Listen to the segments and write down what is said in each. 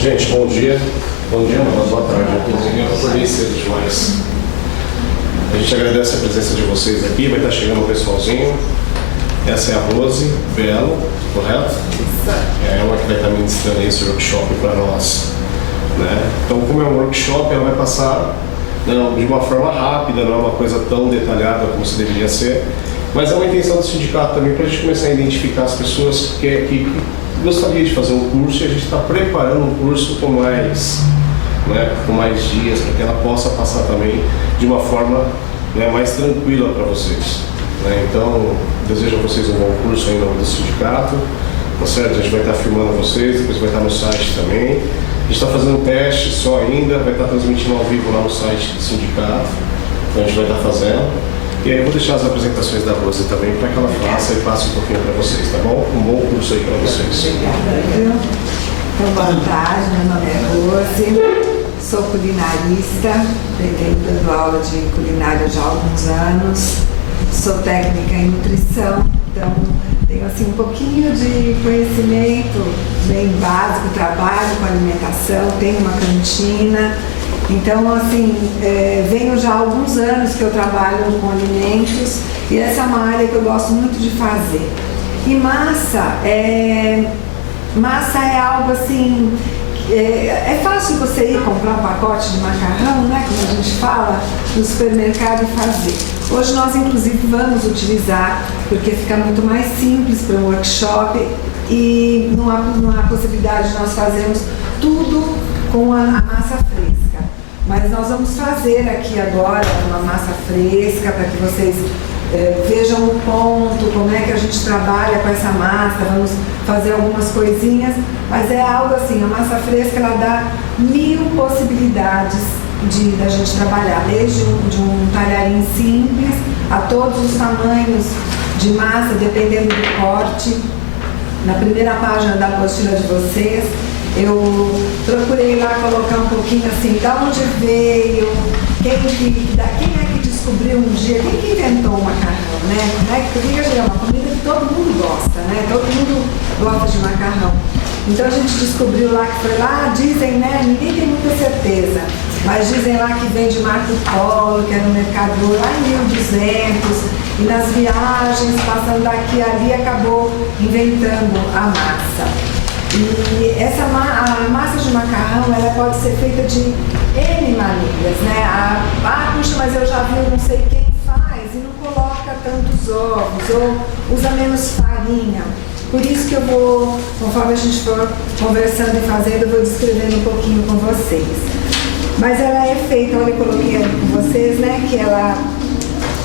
Gente, bom dia. Bom dia, mas boa tarde. Eu acordei cedo demais. A gente agradece a presença de vocês aqui. Vai estar chegando o pessoalzinho. Essa é a Rose Belo, correto? É ela que vai estar ministrando esse workshop para nós. Né? Então, como é um workshop, ela vai passar de uma forma rápida, não é uma coisa tão detalhada como se deveria ser. Mas é uma intenção do sindicato também para a gente começar a identificar as pessoas que gostaria de fazer um curso, e a gente está preparando um curso com mais dias, para que ela possa passar também de uma forma mais tranquila para vocês. Então, desejo a vocês um bom curso aí em nome do sindicato, tá certo? A gente vai estar filmando vocês, depois vai estar no site também. A gente está fazendo um teste só ainda, vai estar transmitindo ao vivo lá no site do sindicato, então a gente vai estar fazendo. E aí eu vou deixar as apresentações da Rose também para que ela faça e passe um pouquinho para vocês, tá bom? Um bom curso aí para vocês. Obrigada. Então, boa tarde, meu nome é Rose, sou culinarista, venho dando aula de culinária já há alguns anos, sou técnica em nutrição, então tenho assim um pouquinho de conhecimento bem básico, trabalho com alimentação, tenho uma cantina. Então, assim, venho já há alguns anos que eu trabalho com alimentos e essa é uma área que eu gosto muito de fazer. E massa é algo assim, é fácil você ir comprar um pacote de macarrão, né, como a gente fala, no supermercado e fazer. Hoje nós, inclusive, vamos utilizar, porque fica muito mais simples para um workshop e não há possibilidade de nós fazermos tudo com a massa fresca. Mas nós vamos fazer aqui agora uma massa fresca para que vocês vejam o ponto, como é que a gente trabalha com essa massa, vamos fazer algumas coisinhas, mas é algo assim, a massa fresca ela dá 1000 possibilidades da gente trabalhar, desde de um talharim simples a todos os tamanhos de massa, dependendo do corte. Na primeira página da apostila de vocês, eu procurei lá colocar um pouquinho assim, da onde veio, quem é que descobriu um dia, quem que inventou o macarrão, né? Porque é uma comida que todo mundo gosta, né? Todo mundo gosta de macarrão. Então a gente descobriu lá que foi lá, dizem, né? Ninguém tem muita certeza, mas dizem lá que vem de Marco Polo, que era um mercador lá em 1200, e nas viagens, passando daqui a ali, acabou inventando a massa. E a massa de macarrão, ela pode ser feita de N maneiras, né? Puxa, mas eu já vi não sei quem faz e não coloca tantos ovos, ou usa menos farinha. Por isso que eu vou, conforme a gente for conversando e fazendo, eu vou descrevendo um pouquinho com vocês. Mas ela é feita, olha, eu coloquei ali com vocês, né? Que ela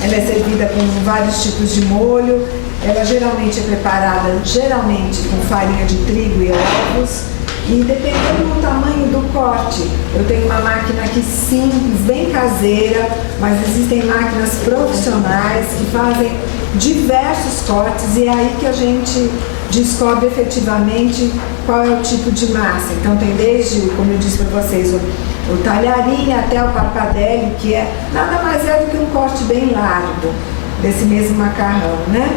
é servida com vários tipos de molho. Ela geralmente é preparada com farinha de trigo e ovos. E dependendo do tamanho do corte, eu tenho uma máquina aqui simples, bem caseira, mas existem máquinas profissionais que fazem diversos cortes e é aí que a gente descobre efetivamente qual é o tipo de massa. Então tem desde, como eu disse para vocês, o talharim até o pappardelle, que nada mais é do que um corte bem largo desse mesmo macarrão, né?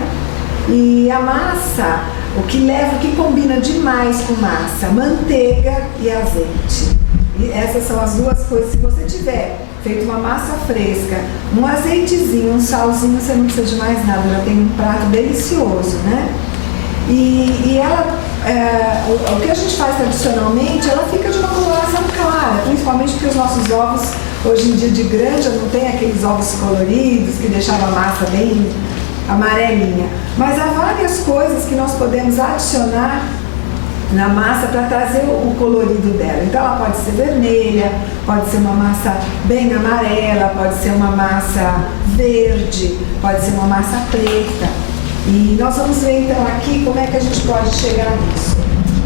E a massa, o que combina demais com massa, manteiga e azeite. E essas são as duas coisas. Se você tiver feito uma massa fresca, um azeitezinho, um salzinho, você não precisa de mais nada, já tem um prato delicioso, né? E ela, o que a gente faz tradicionalmente, ela fica de uma coloração clara, principalmente porque os nossos ovos, hoje em dia de granja, não tem aqueles ovos coloridos que deixavam a massa bem amarelinha. Mas há várias coisas que nós podemos adicionar na massa para trazer o colorido dela. Então ela pode ser vermelha, pode ser uma massa bem amarela, pode ser uma massa verde, pode ser uma massa preta. E nós vamos ver então aqui como é que a gente pode chegar nisso.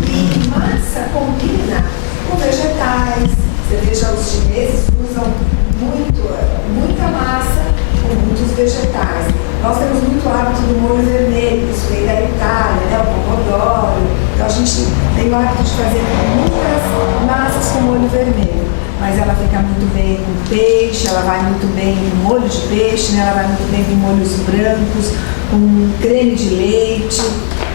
E massa combina com vegetais. Você veja, os chineses usam muita massa com muitos vegetais. Nós temos muito hábito do molho vermelho, isso vem da Itália, né? O pomodoro. Então a gente tem o hábito de fazer muitas massas com molho vermelho. Mas ela fica muito bem com peixe, ela vai muito bem com molho de peixe, né? Ela vai muito bem com molhos brancos, com creme de leite.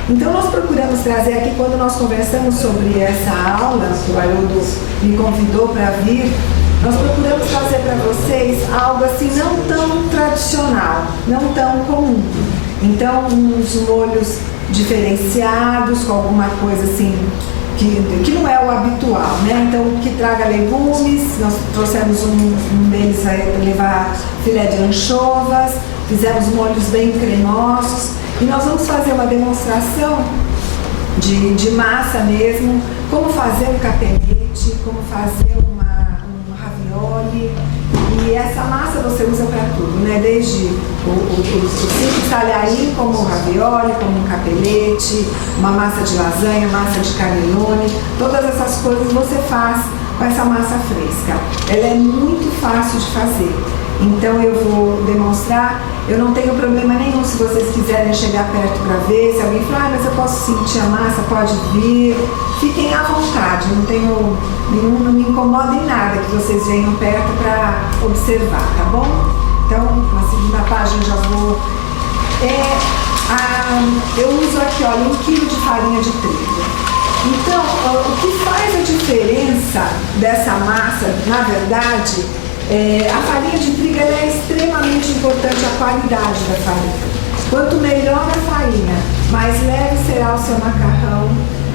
Então nós procuramos trazer aqui, quando nós conversamos sobre essa aula, que o Haroldo me convidou para vir, nós procuramos trazer para vocês algo assim não tão tradicional, não tão comum. Então, uns molhos diferenciados, com alguma coisa assim que não é o habitual, né? Então, que traga legumes, nós trouxemos um deles vai levar filé de anchovas, fizemos molhos bem cremosos e nós vamos fazer uma demonstração de massa mesmo, como fazer um capelete, como fazer um ravioli. E essa massa você usa para tudo, né? Desde o simples talharim, como o ravioli, como um capelete, uma massa de lasanha, massa de cannelloni, todas essas coisas você faz com essa massa fresca. Ela é muito fácil de fazer. Então eu vou demonstrar, eu não tenho problema nenhum se vocês quiserem chegar perto para ver, se alguém falar, mas eu posso sentir a massa, pode vir, fiquem à vontade, não tenho nenhum, não me incomoda em nada que vocês venham perto para observar, tá bom? Então, na segunda página eu já vou... eu uso aqui, olha, 1 quilo de farinha de trigo. Então, o que faz a diferença dessa massa, na verdade, a farinha de trigo ela é extremamente importante, a qualidade da farinha. Quanto melhor a farinha, mais leve será o seu macarrão,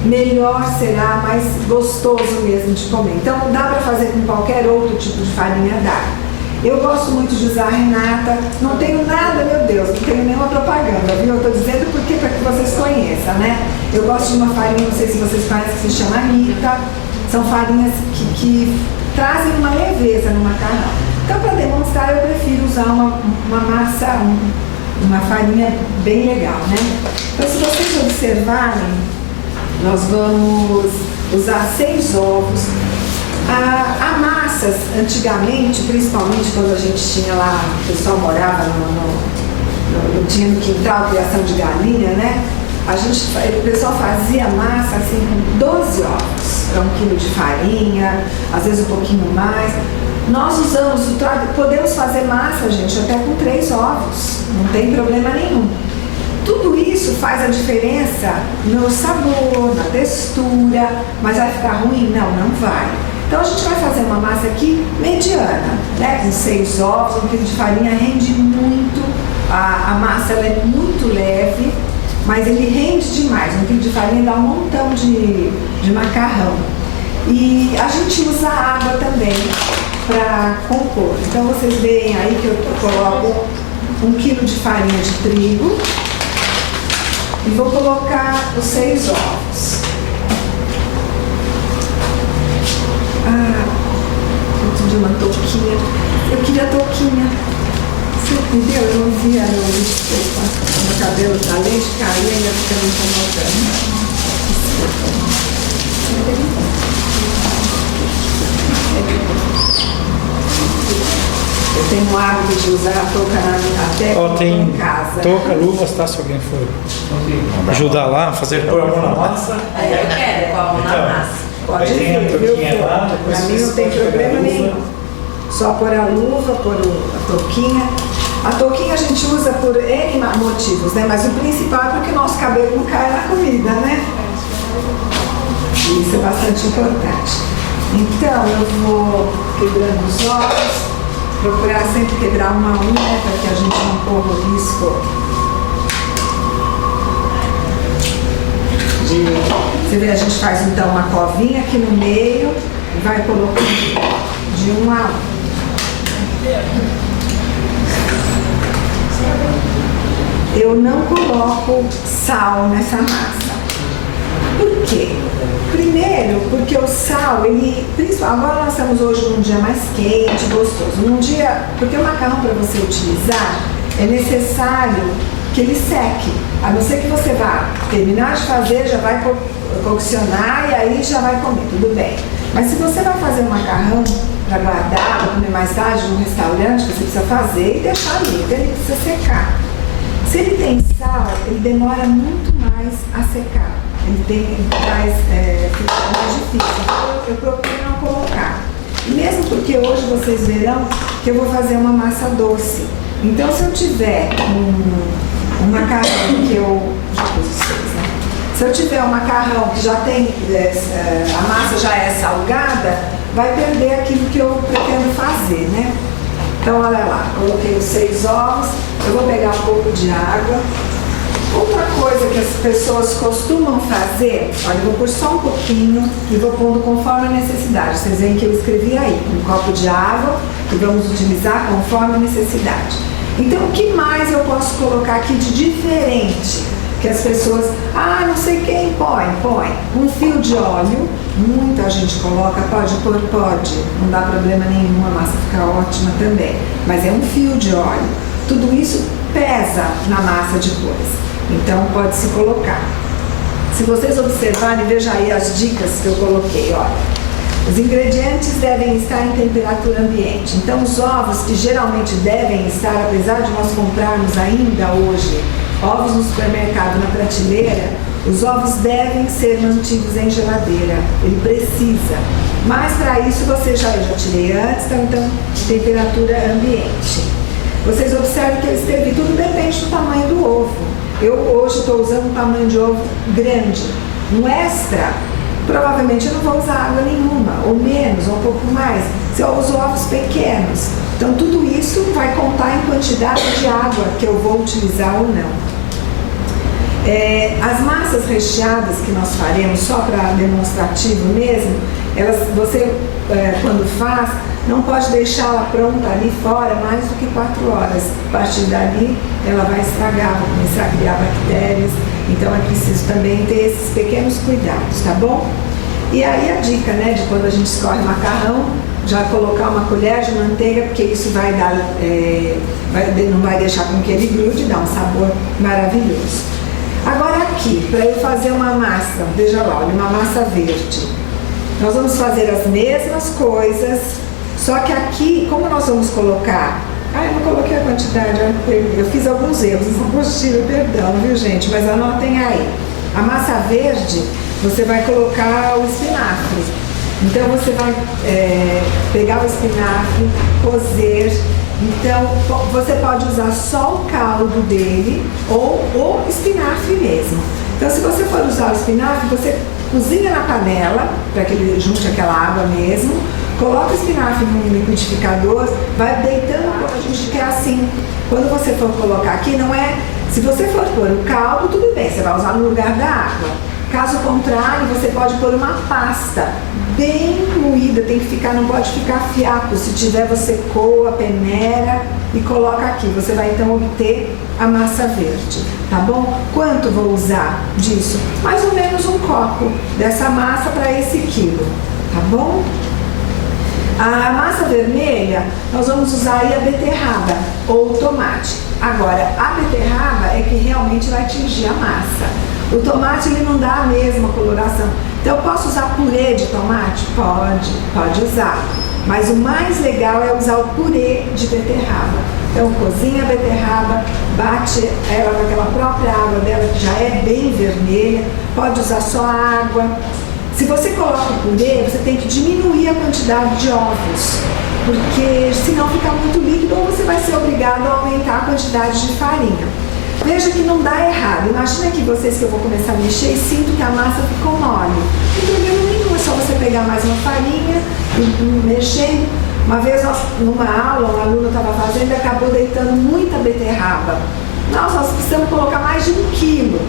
melhor será, mais gostoso mesmo de comer. Então dá para fazer com qualquer outro tipo de farinha, dá. Eu gosto muito de usar a Renata, não tenho nada, meu Deus, não tenho nenhuma propaganda, viu? Eu estou dizendo porque para que vocês conheçam, né? Eu gosto de uma farinha, não sei se vocês conhecem, que se chama Rita. São farinhas que trazem uma leveza no macarrão. Então, para demonstrar, eu prefiro usar uma massa, uma farinha bem legal, né? Então, se vocês observarem, nós vamos usar 6 ovos. A massas, antigamente, principalmente quando a gente tinha lá, o pessoal morava tinha no quintal, criação de galinha, né? O pessoal fazia massa assim com 12 ovos, para 1 quilo de farinha, às vezes um pouquinho mais. Nós usamos, podemos fazer massa, gente, até com 3 ovos, não tem problema nenhum. Tudo isso faz a diferença no sabor, na textura, mas vai ficar ruim? Não, não vai. Então a gente vai fazer uma massa aqui mediana, né? Com 6 ovos, 1 quilo de farinha rende muito, a massa ela é muito leve, mas ele rende demais. 1 quilo de farinha dá um montão de macarrão. E a gente usa água também para compor. Então vocês veem aí que eu coloco 1 quilo de farinha de trigo e vou colocar os 6 ovos. Eu pedi uma touquinha. Eu queria touquinha. Você entendeu? Eu não via, não. Desculpa. Meu cabelo tá além de cair, ainda fica me incomodando. Eu tenho o hábito de usar a touca até em casa. Touca, luvas, tá? Se alguém for ajudar lá, fazer pôr a mão na massa. Eu quero, com a mão na massa. Pode vir, viu? Para mim não tem problema nenhum. Só pôr a luva, pôr a touquinha. A touquinha a gente usa por N motivos, né? Mas o principal é porque o nosso cabelo não cai na comida, né? Isso é bastante importante. Então eu vou quebrando os ovos, procurar sempre quebrar uma a uma, para que a gente não corra o risco Você vê, a gente faz então uma covinha aqui no meio e vai colocando de 1 a 1. Eu não coloco sal nessa massa. Por quê? Primeiro, porque o sal, agora nós estamos hoje num dia mais quente, gostoso. Num dia, porque o macarrão para você utilizar é necessário que ele seque. A não ser que você vá terminar de fazer, já vai coccionar e aí já vai comer, tudo bem. Mas se você vai fazer um macarrão para guardar, para comer mais tarde num restaurante, você precisa fazer e deixar ali, então ele precisa secar. Se ele tem sal, ele demora muito mais a secar. Fica mais difícil. Então eu procuro não colocar. E mesmo porque hoje vocês verão que eu vou fazer uma massa doce. Então se eu tiver um macarrão que eu já pus os 6, né? Se eu tiver um macarrão que já tem, a massa já é salgada, vai perder aquilo que eu pretendo fazer, né? Então, olha lá, coloquei os 6 ovos, eu vou pegar um pouco de água. Outra coisa que as pessoas costumam fazer, olha, eu vou pôr só um pouquinho e vou pondo conforme a necessidade. Vocês veem que eu escrevi aí, um copo de água que vamos utilizar conforme a necessidade. Então, o que mais eu posso colocar aqui de diferente? Que as pessoas, não sei quem põe. Um fio de óleo, muita gente coloca, pode pôr, pode, não dá problema nenhum, a massa fica ótima também. Mas é um fio de óleo. Tudo isso pesa na massa depois. Então, pode se colocar. Se vocês observarem, veja aí as dicas que eu coloquei, olha. Os ingredientes devem estar em temperatura ambiente. Então, os ovos que geralmente devem estar, apesar de nós comprarmos ainda hoje ovos no supermercado na prateleira, os ovos devem ser mantidos em geladeira. Ele precisa. Mas, para isso, eu já tirei antes, então, temperatura ambiente. Vocês observam que eu escrevi, tudo depende do tamanho do ovo. Eu hoje estou usando um tamanho de ovo grande. No extra, provavelmente eu não vou usar água nenhuma, ou menos, ou um pouco mais, se eu uso ovos pequenos. Então, tudo isso vai contar em quantidade de água que eu vou utilizar ou não. As massas recheadas que nós faremos, só para demonstrativo mesmo, você, quando faz, não pode deixá-la pronta ali fora mais do que 4 horas. A partir dali, ela vai estragar, vai começar a criar bactérias. Então, é preciso também ter esses pequenos cuidados, tá bom? E aí a dica, né, de quando a gente escorre macarrão, já colocar uma colher de manteiga, porque isso vai dar, não vai deixar com que ele grude, dá um sabor maravilhoso. Agora aqui, para eu fazer uma massa, veja lá, olha, uma massa verde. Nós vamos fazer as mesmas coisas, só que aqui, como nós vamos colocar... eu não coloquei a quantidade, eu fiz alguns erros, essa apostila, perdão, viu gente? Mas anotem aí. A massa verde, você vai colocar o espinafre. Então, você vai pegar o espinafre, cozer. Então, você pode usar só o caldo dele ou o espinafre mesmo. Então, se você for usar o espinafre, você cozinha na panela, para que ele junte aquela água mesmo, coloca o espinafre no liquidificador, vai deitando, a gente quer assim. Quando você for colocar aqui, não é... Se você for pôr o caldo, tudo bem, você vai usar no lugar da água. Caso contrário, você pode pôr uma pasta bem moída, não pode ficar fiapo. Se tiver, você coa, peneira e coloca aqui. Você vai então obter a massa verde, tá bom? Quanto vou usar disso? Mais ou menos um copo dessa massa para esse quilo, tá bom? A massa vermelha, nós vamos usar aí a beterraba ou o tomate. Agora, a beterraba é que realmente vai atingir a massa. O tomate, ele não dá a mesma coloração. Então, eu posso usar purê de tomate? Pode usar. Mas o mais legal é usar o purê de beterraba. Então, cozinha a beterraba, bate ela com aquela própria água dela, que já é bem vermelha. Pode usar só água. Se você coloca o purê, você tem que diminuir a quantidade de ovos, porque senão fica muito líquido ou você vai ser obrigado a aumentar a quantidade de farinha. Veja que não dá errado. Imagina que vocês que eu vou começar a mexer e sinto que a massa ficou mole. Não tem problema nenhum, é só você pegar mais uma farinha e mexer. Uma vez numa aula, um aluno estava fazendo e acabou deitando muita beterraba. Nós precisamos colocar mais de 1 quilo.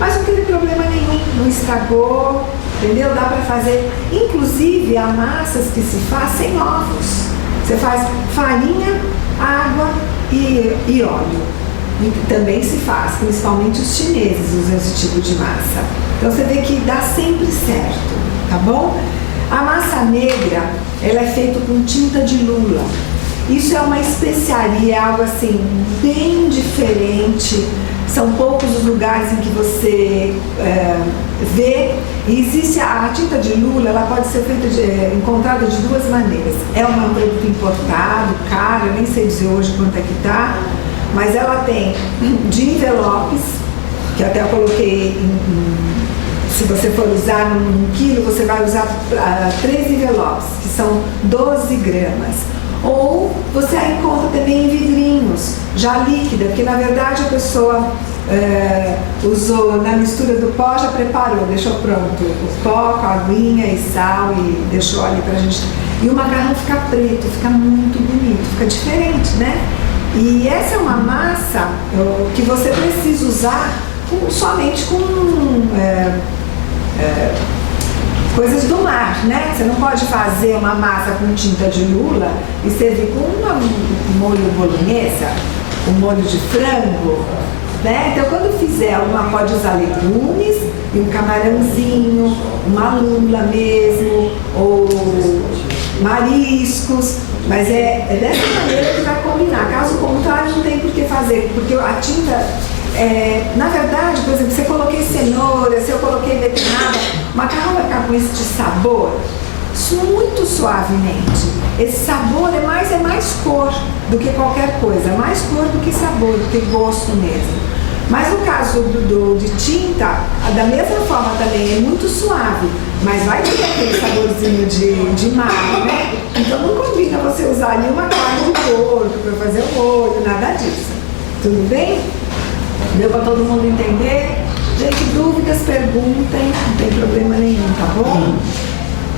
Mas não teve problema nenhum, não estragou, entendeu? Dá para fazer, inclusive, há massas que se faz sem ovos. Você faz farinha, água e óleo. E também se faz, principalmente os chineses usam esse tipo de massa. Então você vê que dá sempre certo, tá bom? A massa negra, ela é feita com tinta de lula. Isso é uma especiaria, é algo assim, bem diferente. São poucos os lugares em que você vê. E existe a tinta de lula, ela pode ser encontrada de 2 maneiras. É um produto importado, caro, eu nem sei dizer hoje quanto é que está. Mas ela tem de envelopes, que até eu coloquei, se você for usar num quilo, você vai usar 3 envelopes, que são 12 gramas. Ou você a encontra também em vidrinhos, já líquida, porque na verdade a pessoa usou na mistura do pó, já preparou, deixou pronto o pó com a aguinha e sal e deixou ali pra gente. E o macarrão fica preto, fica muito bonito, fica diferente, né? E essa é uma massa que você precisa usar somente com coisas do mar, né? Você não pode fazer uma massa com tinta de lula e servir com um molho bolonhesa, um molho de frango, né? Então, quando fizer uma, pode usar legumes e um camarãozinho, uma lula mesmo, ou mariscos, mas é dessa maneira que vai combinar. Caso contrário, não tem por que fazer, porque a tinta, na verdade, por exemplo, se eu coloquei cenoura, se eu coloquei beterraba, o macarrão vai ficar com esse sabor muito suavemente. Esse sabor é mais cor do que qualquer coisa, mais cor do que sabor, do que gosto mesmo. Mas no caso de tinta, da mesma forma também é muito suave, mas vai ter aquele saborzinho de mar, né? Então não combina você usar ali uma carne de porco para fazer o molho, nada disso. Tudo bem? Deu para todo mundo entender? Gente, dúvidas, perguntem, não tem problema nenhum, tá bom?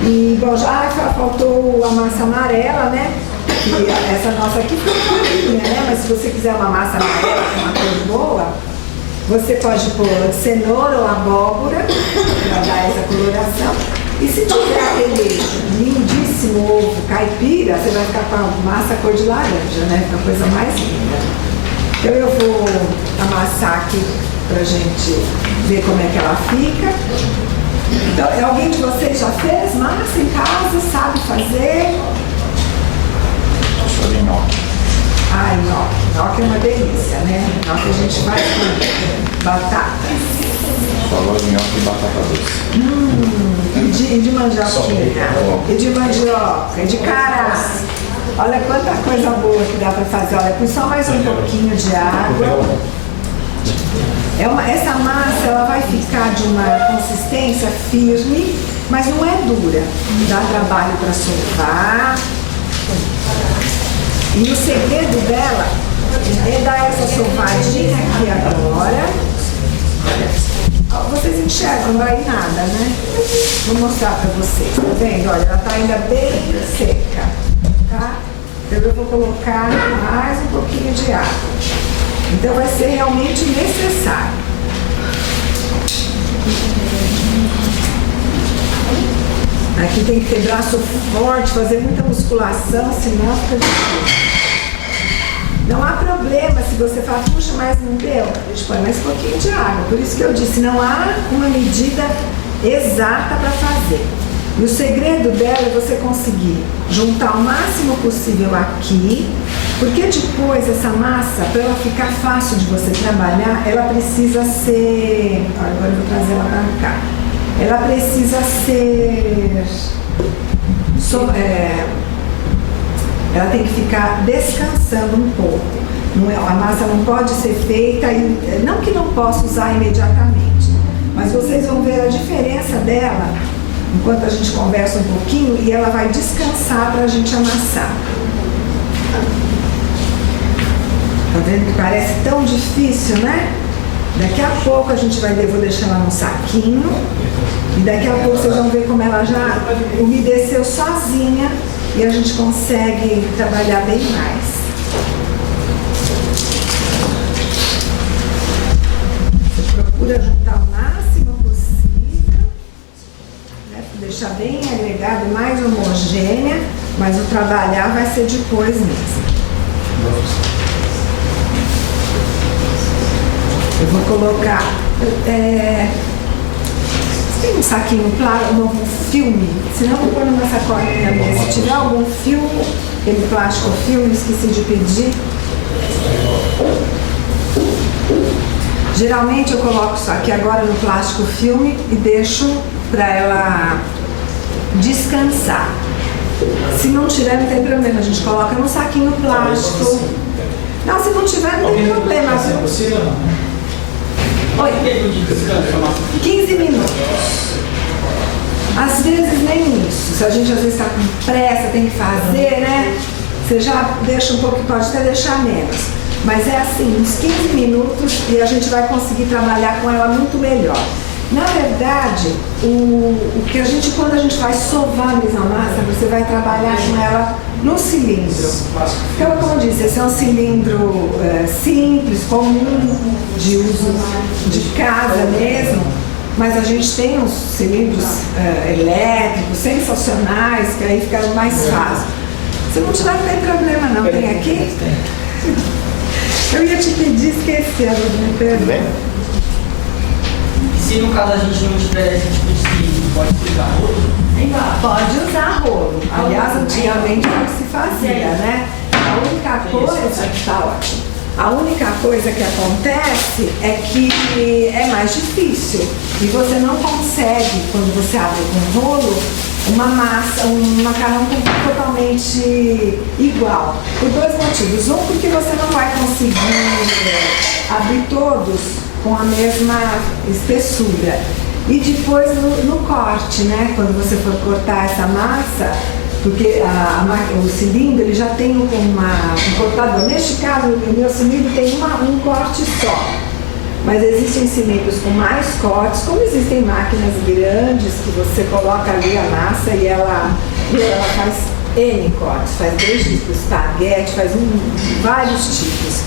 E, bom, já faltou a massa amarela, né? E essa nossa aqui ficou clarinha, né? Mas se você quiser uma massa amarela com uma cor boa, você pode pôr cenoura ou abóbora para dar essa coloração. E se tiver aquele lindíssimo ovo caipira, você vai ficar com a massa cor de laranja, né? Fica a coisa mais linda. Então eu vou amassar aqui pra gente ver como é que ela fica. Então, alguém de vocês já fez massa em casa? Sabe fazer? Ai, nhoque. Nhoque é uma delícia, né? Nhoque a gente faz com batata. Falou de nhoque e batata doce. E de mandioquinha. E de mandioca. E de cará. Olha quanta coisa boa que dá para fazer. Olha, com só mais um pouquinho de água. Essa massa ela vai ficar de uma consistência firme, mas não é dura. Dá trabalho para soltar. E o segredo dela é dar essa sovadinha aqui agora. Vocês enxergam, não vai nada, né? Vou mostrar para vocês, tá vendo? Olha, ela tá ainda bem seca, tá? Então eu vou colocar mais um pouquinho de água. Então vai ser realmente necessário. Aqui tem que ter braço forte, fazer muita musculação, senão fica difícil. Não há problema se você fala, puxa, mas não deu. A gente põe mais um pouquinho de água. Por isso que eu disse, não há uma medida exata para fazer. E o segredo dela é você conseguir juntar o máximo possível aqui, porque depois essa massa, para ela ficar fácil de você trabalhar, ela precisa ser... Agora eu vou trazer ela para cá. Ela precisa ser... ela tem que ficar descansando um pouco. A massa não pode ser feita, não que não possa usar imediatamente, mas vocês vão ver a diferença dela enquanto a gente conversa um pouquinho e ela vai descansar para a gente amassar. Tá vendo que parece tão difícil, né? Daqui a pouco a gente vai ver, vou deixar ela no saquinho e daqui a pouco vocês vão ver como ela já umedeceu sozinha e a gente consegue trabalhar bem mais. Você procura juntar o máximo possível, né? Deixar bem agregado, mais homogênea, mas o trabalhar vai ser depois mesmo. Eu vou colocar, tem um saquinho claro, um filme, senão eu vou pôr numa sacolinha mesmo. Se tiver algum filme, aquele plástico filme, esqueci de pedir. Geralmente eu coloco isso aqui agora no plástico filme e deixo para ela descansar. Se não tiver, não tem problema, a gente coloca no saquinho plástico. Não, se não tiver, não tem problema. Oi, 15 minutos. Às vezes nem isso. Se a gente às vezes está com pressa, tem que fazer, né? Você já deixa um pouco, pode até deixar menos. Mas é assim, uns 15 minutos e a gente vai conseguir trabalhar com ela muito melhor. Na verdade, quando a gente vai sovar a mise en masse, você vai trabalhar com ela no cilindro. Então, como eu disse, esse é um cilindro simples, comum, de uso de casa mesmo, mas a gente tem uns cilindros elétricos, sensacionais, que aí fica mais fácil. Se não tiver, não tem problema não. Tem aqui? Eu ia te pedir, esqueci, me perdoa. Se no caso a gente não tiver esse tipo de cilindro, pode usar rolo? Pode usar rolo. Aliás, antigamente era o que se fazia, né? A única coisa, tá ótimo. A única coisa que acontece é que é mais difícil. E você não consegue, quando você abre com rolo, uma massa, um macarrão totalmente igual. Por dois motivos. Um, porque você não vai conseguir abrir todos com a mesma espessura. E depois no corte, né? Quando você for cortar essa massa, porque o cilindro ele já tem um cortador. Neste caso, o meu cilindro tem um corte só. Mas existem cilindros com mais cortes, como existem máquinas grandes que você coloca ali a massa e ela faz N cortes, faz desde espaguete, faz vários tipos.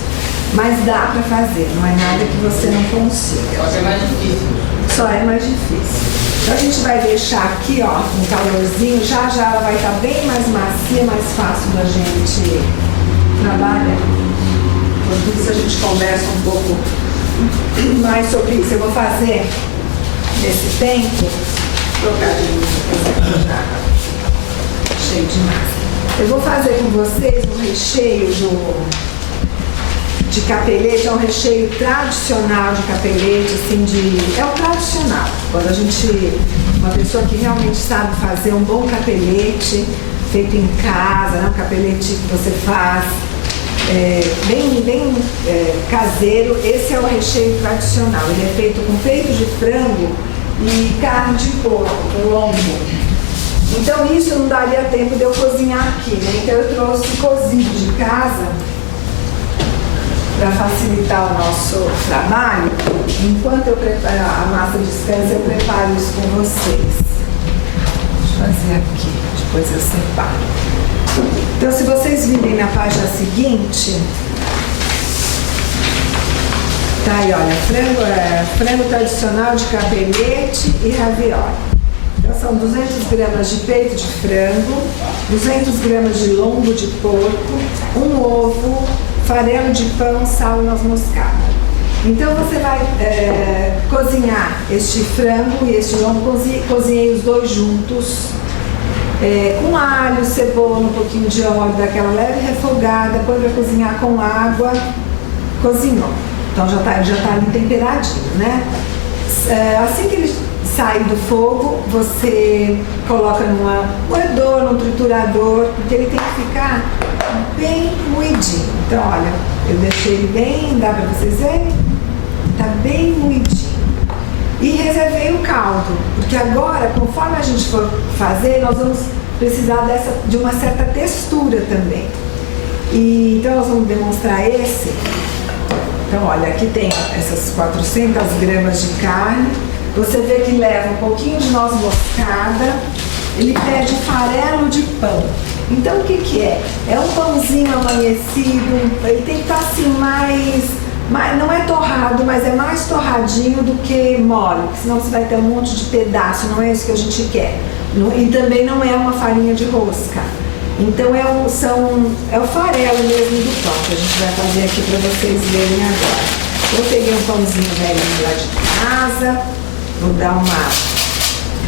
Mas dá para fazer, não é nada que você não consiga. Só que é mais difícil. Só é mais difícil. Então a gente vai deixar aqui, ó, um calorzinho, já ela vai estar bem mais macia, mais fácil da gente trabalhar. Enquanto isso a gente conversa um pouco mais sobre isso. Eu vou fazer nesse tempo, trocar de luz, cheio de massa. Eu vou fazer com vocês um recheio de capelete, é um recheio tradicional de capelete, assim, é o tradicional. Quando a gente, uma pessoa que realmente sabe fazer um bom capelete, feito em casa, né? Um capelete que você faz bem caseiro, esse é o recheio tradicional. Ele é feito com peito de frango e carne de porco, com lombo. Então isso não daria tempo de eu cozinhar aqui, né? Então eu trouxe cozido de casa para facilitar o nosso trabalho. Enquanto eu preparo a massa descansa, eu preparo isso com vocês. Deixa eu fazer aqui, depois eu separo. Então, se vocês virem na página seguinte, tá aí, olha, frango tradicional de capelete e ravioli. Então, são 200 gramas de peito de frango, 200 gramas de lombo de porco, um ovo, farelo de pão, sal e noz moscada. Então você vai cozinhar este frango e este lombo, cozinhei os dois juntos, com alho, cebola, um pouquinho de óleo, daquela leve refogada, põe para cozinhar com água, cozinhou. Então já tá ali temperadinho, né? Assim que ele sai do fogo, você coloca num moedor, num triturador, porque ele tem que ficar bem moidinho. Então, olha, eu deixei ele bem, dá pra vocês verem? Tá bem moidinho. E reservei o caldo, porque agora, conforme a gente for fazer, nós vamos precisar de uma certa textura também. E, então, nós vamos demonstrar esse. Então, olha, aqui tem essas 400 gramas de carne. Você vê que leva um pouquinho de noz moscada. Ele pede farelo de pão. Então o que é? É um pãozinho amanhecido, ele tem que estar assim mais, não é torrado, mas é mais torradinho do que mole, porque senão você vai ter um monte de pedaço, não é isso que a gente quer. E também não é uma farinha de rosca. Então é o farelo mesmo do pão que a gente vai fazer aqui para vocês verem agora. Eu peguei um pãozinho velhinho lá de casa, vou dar uma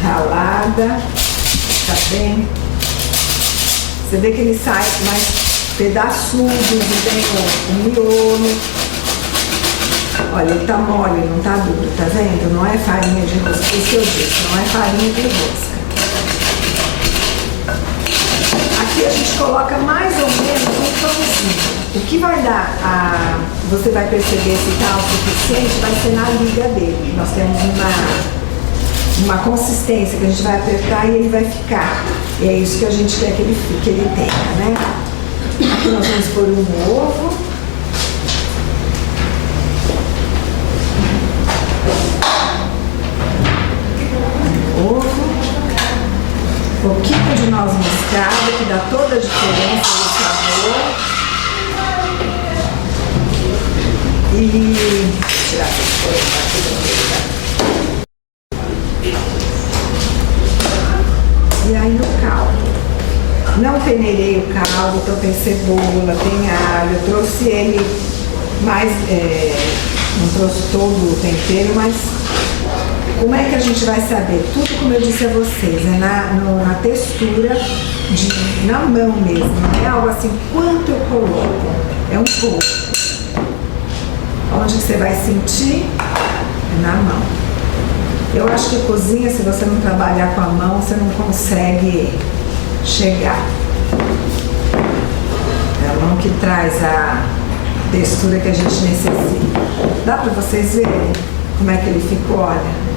ralada, tá bem? Você vê que ele sai mais pedaçudo, e tem o miolo. Olha, ele tá mole, não tá duro, tá vendo? Não é farinha de rosca, isso que eu disse, não é farinha de rosca. Aqui a gente coloca mais ou menos um pãozinho. O que vai dar, você vai perceber se tá o suficiente, vai ser na liga dele. Nós temos uma consistência que a gente vai apertar e ele vai ficar. E é isso que a gente quer que ele tenha, né? Aqui nós vamos pôr um ovo. ovo, um pouquinho de noz moscada, que dá toda a diferença no sabor. E tirar essa coisa aqui. E aí no caldo. Não peneirei o caldo, então tem cebola, tem alho. Eu trouxe ele mais, não trouxe todo o tempero, mas como é que a gente vai saber? Tudo como eu disse a vocês, é na textura, na mão mesmo. Não é algo assim, quanto eu coloco? É um pouco. Onde você vai sentir? É na mão. Eu acho que cozinha, se você não trabalhar com a mão, você não consegue chegar. É a mão que traz a textura que a gente necessita. Dá para vocês verem como é que ele ficou? Olha.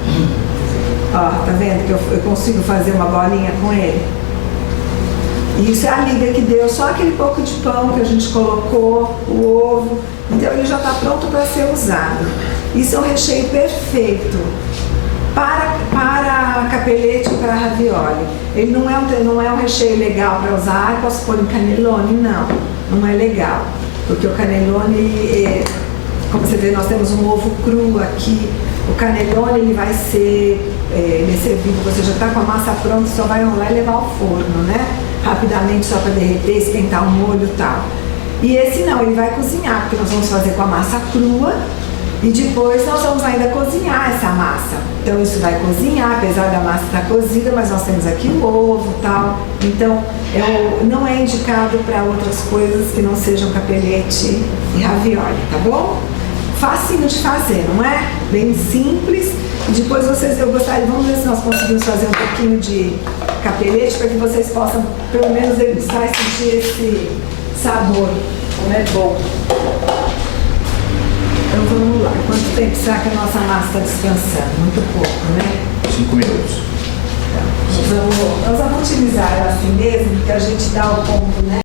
Ó, tá vendo que eu consigo fazer uma bolinha com ele? E isso é a liga que deu, só aquele pouco de pão que a gente colocou, o ovo. Então ele já está pronto para ser usado. Isso é um recheio perfeito para capelete ou para ravioli. Ele não é um recheio legal para usar. Posso pôr em canelone? Não é legal. Porque o canelone, como você vê, nós temos um ovo cru aqui. O canelone ele vai ser servido, você já está com a massa pronta, só vai enrolar e levar ao forno, né? Rapidamente, só para derreter, esquentar o molho e tal. E esse não, ele vai cozinhar, porque nós vamos fazer com a massa crua e depois nós vamos ainda cozinhar essa massa. Então isso vai cozinhar, apesar da massa estar cozida, mas nós temos aqui o ovo e tal. Então não é indicado para outras coisas que não sejam capelete e ravioli, tá bom? Facinho de fazer, não é? Bem simples. E depois eu gostaria, vamos ver se nós conseguimos fazer um pouquinho de capelete para que vocês possam pelo menos degustar e sentir esse sabor, como é bom. Então vamos lá. Quanto tempo será que a nossa massa está descansando? Muito pouco, né? 5 minutos. Nós vamos utilizar ela assim mesmo, porque a gente dá o ponto, né?